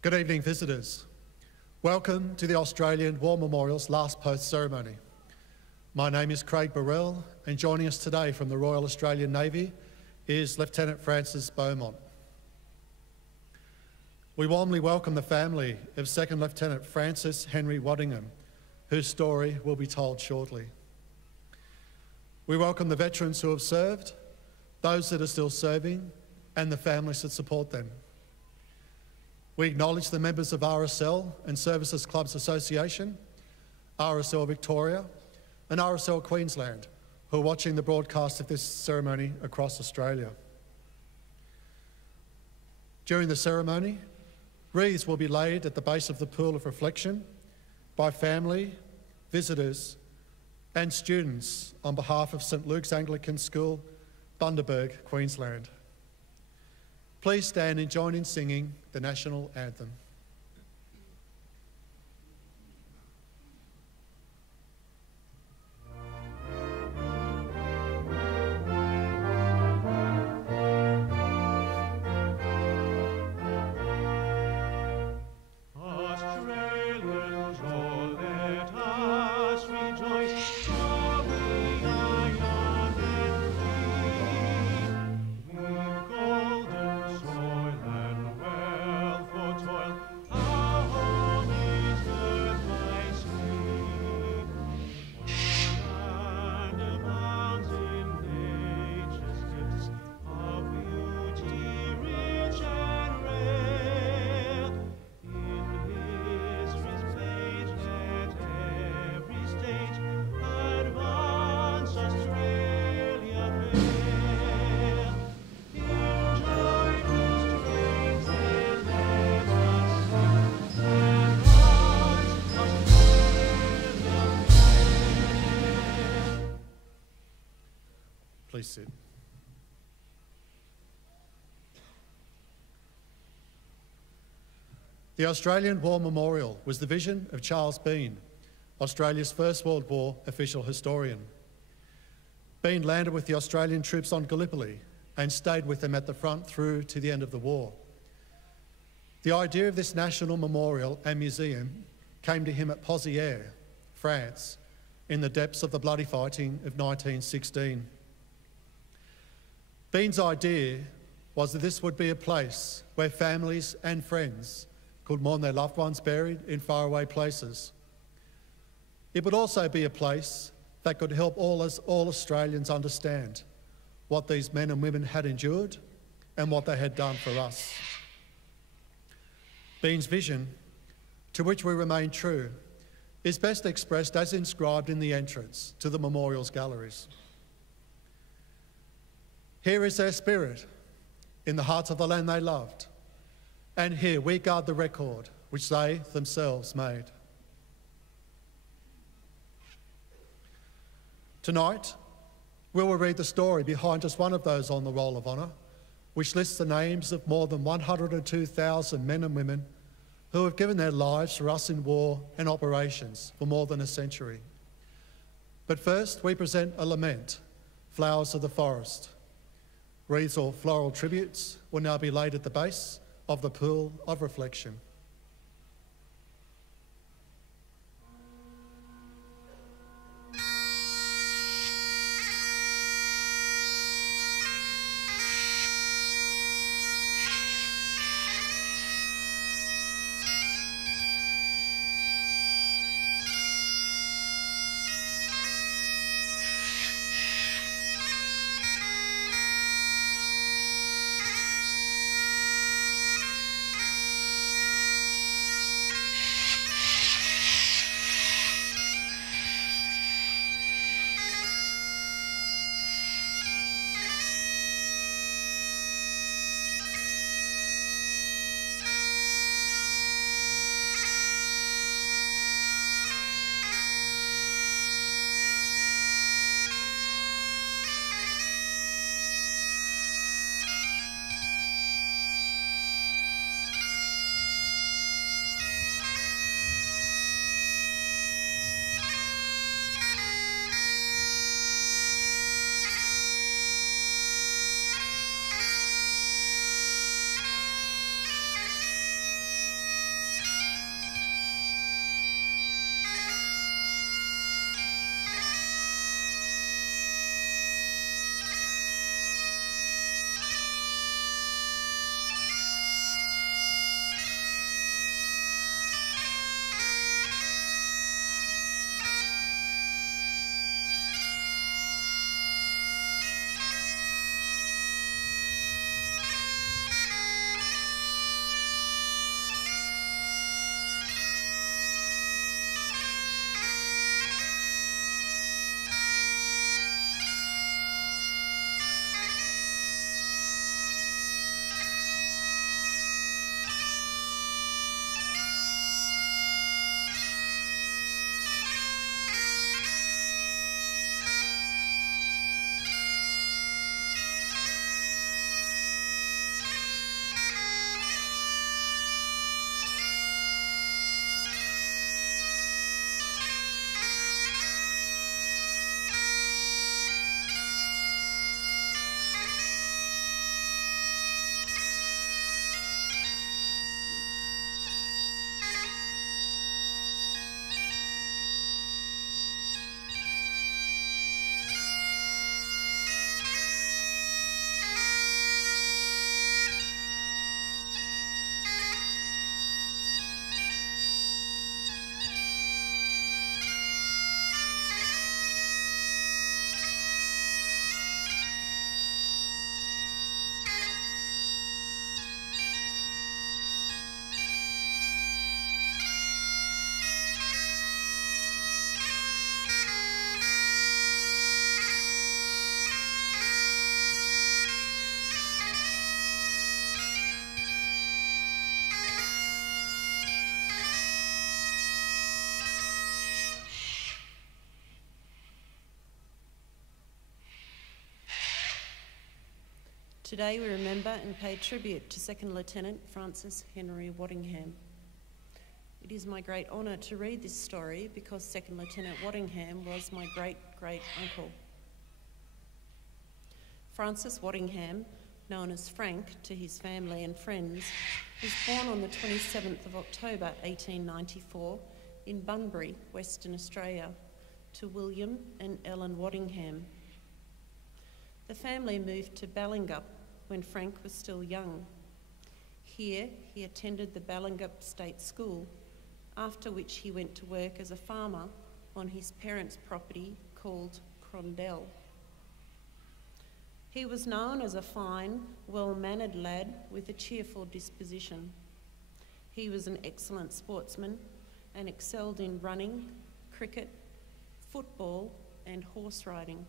Good evening, visitors. Welcome to the Australian War Memorial's last post ceremony. My name is Craig Burrell, and joining us today from the Royal Australian Navy is Lieutenant Francis Beaumont. We warmly welcome the family of 2nd Lieutenant Francis Henry Waddingham, whose story will be told shortly. We welcome the veterans who have served, those that are still serving, and the families that support them. We acknowledge the members of RSL and Services Clubs Association, RSL Victoria, and RSL Queensland, who are watching the broadcast of this ceremony across Australia. During the ceremony, wreaths will be laid at the base of the pool of reflection by family, visitors, and students on behalf of St Luke's Anglican School, Bundaberg, Queensland. Please stand and join in singing the National Anthem. Please sit. The Australian War Memorial was the vision of Charles Bean, Australia's First World War official historian. Bean landed with the Australian troops on Gallipoli and stayed with them at the front through to the end of the war. The idea of this national memorial and museum came to him at Pozières, France, in the depths of the bloody fighting of 1916. Bean's idea was that this would be a place where families and friends could mourn their loved ones buried in faraway places. It would also be a place that could help all Australians understand what these men and women had endured and what they had done for us. Bean's vision, to which we remain true, is best expressed as inscribed in the entrance to the memorial's galleries. Here is their spirit, in the hearts of the land they loved, and here we guard the record which they themselves made. Tonight, we will read the story behind just one of those on the Roll of Honour, which lists the names of more than 102,000 men and women who have given their lives for us in war and operations for more than a century. But first, we present a lament, Flowers of the Forest. Wreaths or floral tributes will now be laid at the base of the pool of reflection. Today we remember and pay tribute to Second Lieutenant Francis Henry Waddingham. It is my great honour to read this story because Second Lieutenant Waddingham was my great-great-uncle. Francis Waddingham, known as Frank to his family and friends, was born on the 27th of October 1894 in Bunbury, Western Australia, to William and Ellen Waddingham. The family moved to Balingup when Frank was still young. Here he attended the Balingup State School, after which he went to work as a farmer on his parents' property called Crondell. He was known as a fine, well-mannered lad with a cheerful disposition. He was an excellent sportsman and excelled in running, cricket, football and horse riding.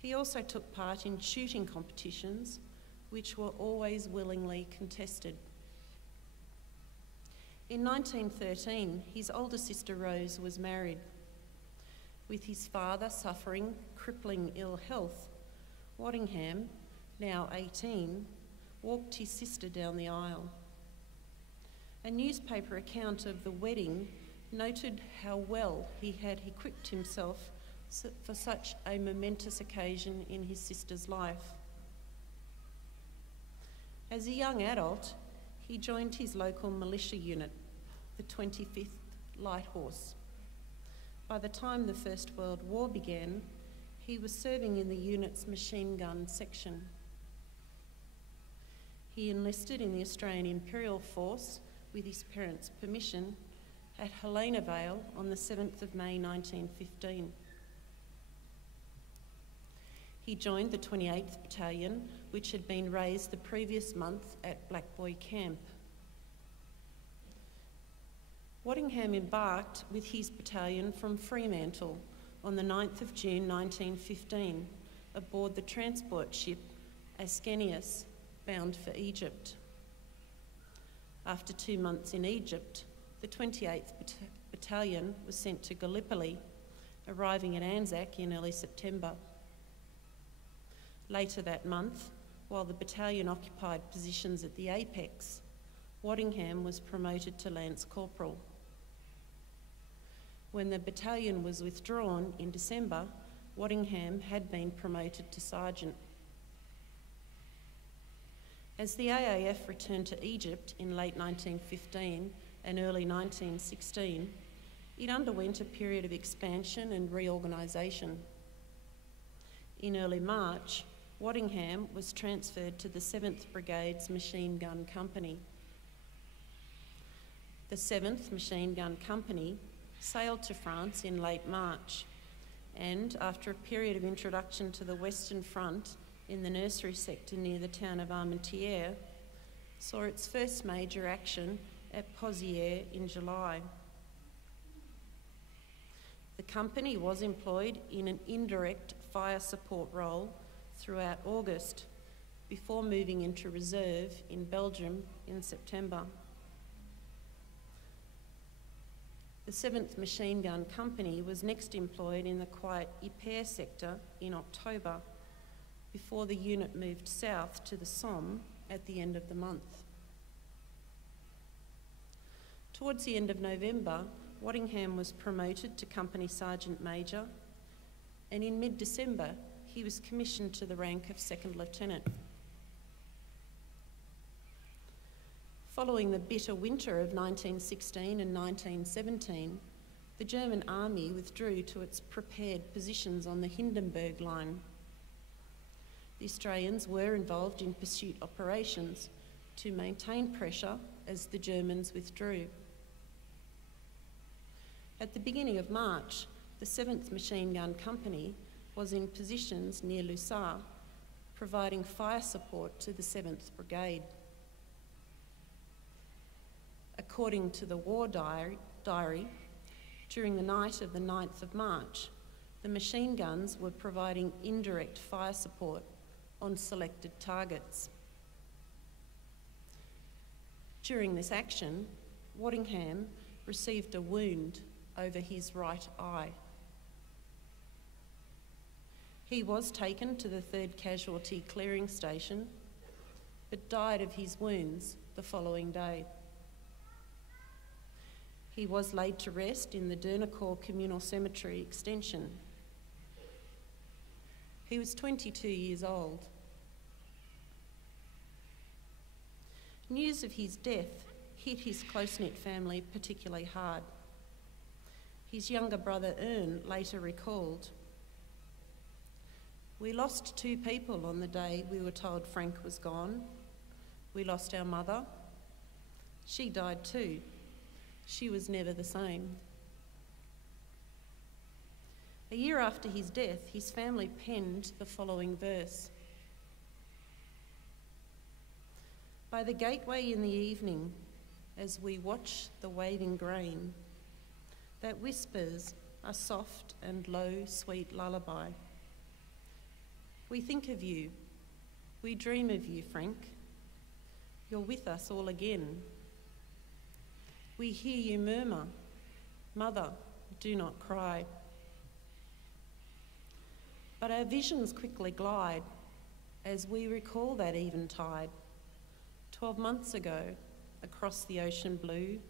He also took part in shooting competitions, which were always willingly contested. In 1913, his older sister Rose was married. With his father suffering crippling ill health, Waddingham, now 18, walked his sister down the aisle. A newspaper account of the wedding noted how well he had equipped himself for such a momentous occasion in his sister's life. As a young adult, he joined his local militia unit, the 25th Light Horse. By the time the First World War began, he was serving in the unit's machine gun section. He enlisted in the Australian Imperial Force with his parents' permission at Helena Vale on the 7th of May 1915. He joined the 28th Battalion, which had been raised the previous month at Black Boy Camp. Waddingham embarked with his battalion from Fremantle on the 9th of June 1915 aboard the transport ship Ascanius, bound for Egypt. After 2 months in Egypt, the 28th Battalion was sent to Gallipoli, arriving at Anzac in early September. Later that month, while the battalion occupied positions at the Apex, Waddingham was promoted to Lance Corporal. When the battalion was withdrawn in December, Waddingham had been promoted to Sergeant. As the AAF returned to Egypt in late 1915 and early 1916, it underwent a period of expansion and reorganisation. In early March, Waddingham was transferred to the 7th Brigade's Machine Gun Company. The 7th Machine Gun Company sailed to France in late March and, after a period of introduction to the Western Front in the nursery sector near the town of Armentières, saw its first major action at Pozières in July. The company was employed in an indirect fire support role throughout August before moving into reserve in Belgium in September. The 7th Machine Gun Company was next employed in the quiet Ypres sector in October before the unit moved south to the Somme at the end of the month. Towards the end of November, Waddingham was promoted to Company Sergeant Major, and in mid-December he was commissioned to the rank of Second Lieutenant. Following the bitter winter of 1916 and 1917, the German army withdrew to its prepared positions on the Hindenburg Line. The Australians were involved in pursuit operations to maintain pressure as the Germans withdrew. At the beginning of March, the 7th Machine Gun Company was in positions near Lussar, providing fire support to the 7th Brigade. According to the war diary, during the night of the 9th of March, the machine guns were providing indirect fire support on selected targets. During this action, Waddingham received a wound over his right eye. He was taken to the 3rd Casualty Clearing Station, but died of his wounds the following day. He was laid to rest in the Dernicourt Communal Cemetery Extension. He was 22 years old. News of his death hit his close-knit family particularly hard. His younger brother Ern later recalled, "We lost 2 people on the day we were told Frank was gone. We lost our mother. She died too. She was never the same." A year after his death, his family penned the following verse. "By the gateway in the evening, as we watch the waving grain, that whispers a soft and low, sweet lullaby. We think of you, we dream of you, Frank. You're with us all again. We hear you murmur, 'Mother, do not cry.' But our visions quickly glide as we recall that eventide, 12 months ago, across the ocean blue,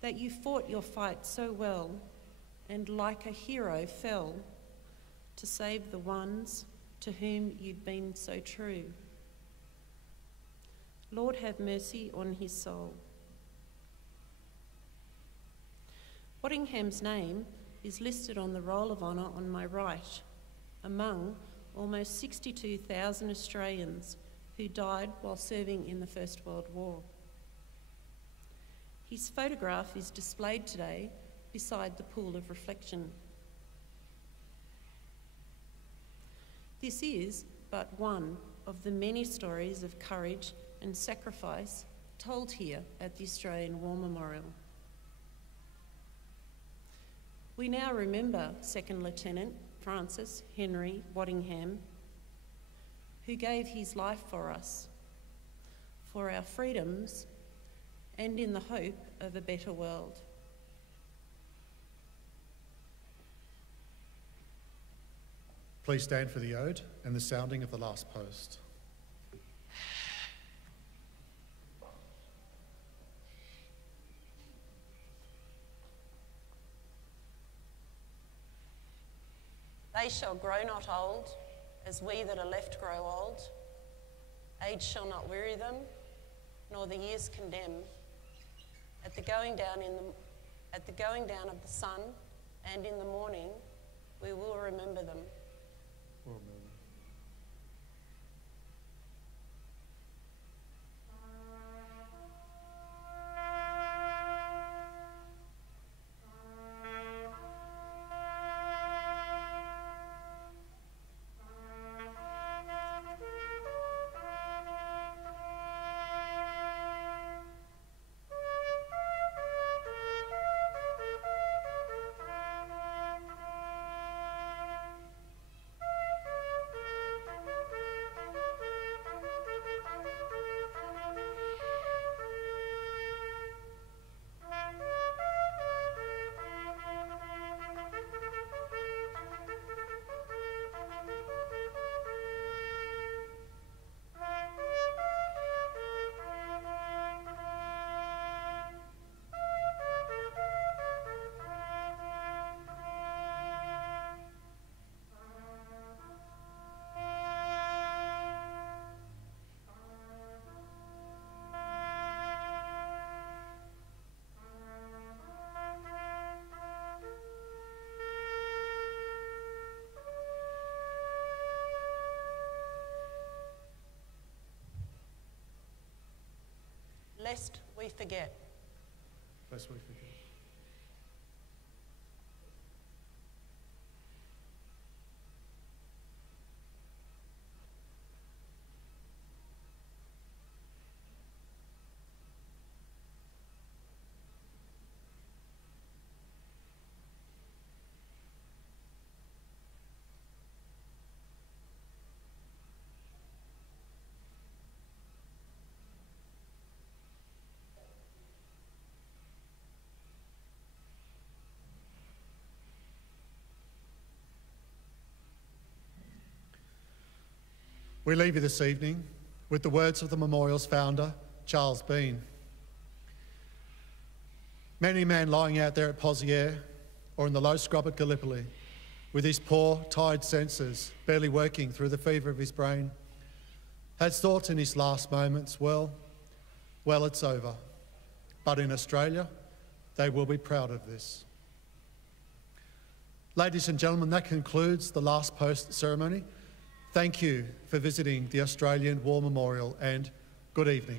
that you fought your fight so well and like a hero fell to save the ones to whom you'd been so true. Lord, have mercy on his soul." Waddingham's name is listed on the Roll of Honour on my right, among almost 62,000 Australians who died while serving in the First World War. His photograph is displayed today beside the pool of reflection. This is but one of the many stories of courage and sacrifice told here at the Australian War Memorial. We now remember Second Lieutenant Francis Henry Waddingham, who gave his life for us, for our freedoms, and in the hope of a better world. Please stand for the ode and the sounding of the last post. They shall grow not old, as we that are left grow old. Age shall not weary them, nor the years condemn. At the going down of the sun, and in the morning, we will remember them. Amen. Lest we forget. Lest we forget. We leave you this evening with the words of the memorial's founder, Charles Bean. Many a man lying out there at Poziere or in the low scrub at Gallipoli, with his poor, tired senses barely working through the fever of his brain, has thought in his last moments, well, it's over. But in Australia, they will be proud of this. Ladies and gentlemen, that concludes the last post ceremony. Thank you for visiting the Australian War Memorial and good evening.